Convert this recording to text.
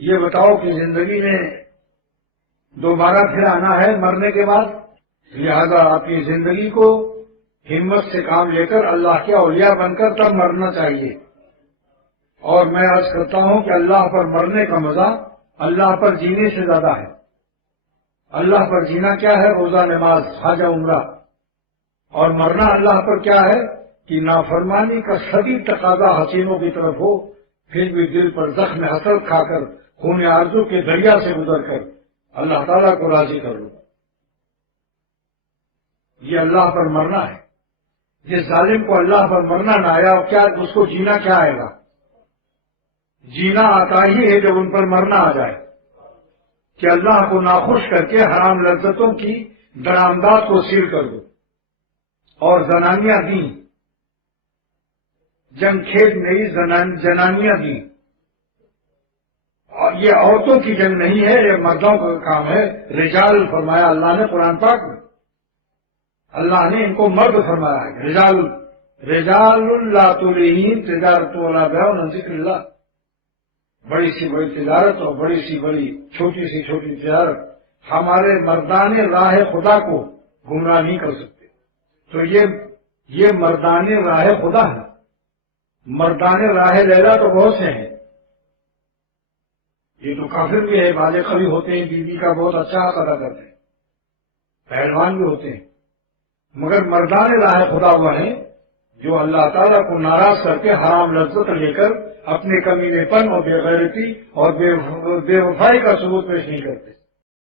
یہ بتاؤ کہ زندگی میں دوبارہ پھر آنا ہے مرنے کے بعد، لہذا اپنی زندگی کو ہمت سے کام لے کر اللہ کے اولیاء بن کر تب مرنا چاہیے۔ اور میں عرض کرتا ہوں کہ اللہ پر مرنے کا مزہ اللہ پر جینے سے زیادہ ہے۔ اللہ پر جینا کیا ہے؟ روزہ، نماز، حج، عمرہ، اور مرنا اللہ پر کیا ہے کہ نافرمانی کا شدید تقاضا حسینوں کی طرف ہو، پھر بھی دل پر زخم حسرت کھا کر خون آرزو کے دریا سے گزر کر اللہ تعالیٰ کو راضی کر لو۔ یہ اللہ پر مرنا ہے۔ جس ظالم کو اللہ پر مرنا نہ آیا، کیا اس کو جینا کیا آئے گا؟ جینا آتا ہی ہے جب ان پر مرنا آ جائے، کہ اللہ کو ناخوش کر کے حرام لذتوں کی درآمدات کو سیر کر دو، اور زنانیاں دیں، جنگ کھیت نئی جنانیاں دیں۔ اور یہ عورتوں کی جنگ نہیں ہے، یہ مردوں کا کام ہے۔ رجال فرمایا اللہ نے قرآن پاک میں، اللہ نے ان کو مرد فرمایا ہے۔ رجال لا تلہیہم تجارت ولا بیع عن ذکر اللہ، بڑی سی بڑی تجارت اور بڑی سی بڑی چھوٹی سی چھوٹی تجارت ہمارے مردان راہ خدا کو گمراہ نہیں کر سکتے۔ تو یہ مردان راہ خدا ہے۔ مردان راہ لیلا تو بہت سے ہیں، یہ تو کافر بھی ہے، بالغ بھی ہوتے ہیں، بیوی کا بہت اچھا حق ادا کرتے ہیں، پہلوان بھی ہوتے ہیں، مگر مردان راہ خدا وہ ہیں جو اللہ تعالیٰ کو ناراض کر کے حرام لذت لے کر اپنے کمینے پن اور بے غیرتی اور بے وفائی کا ثبوت پیش نہیں کرتے۔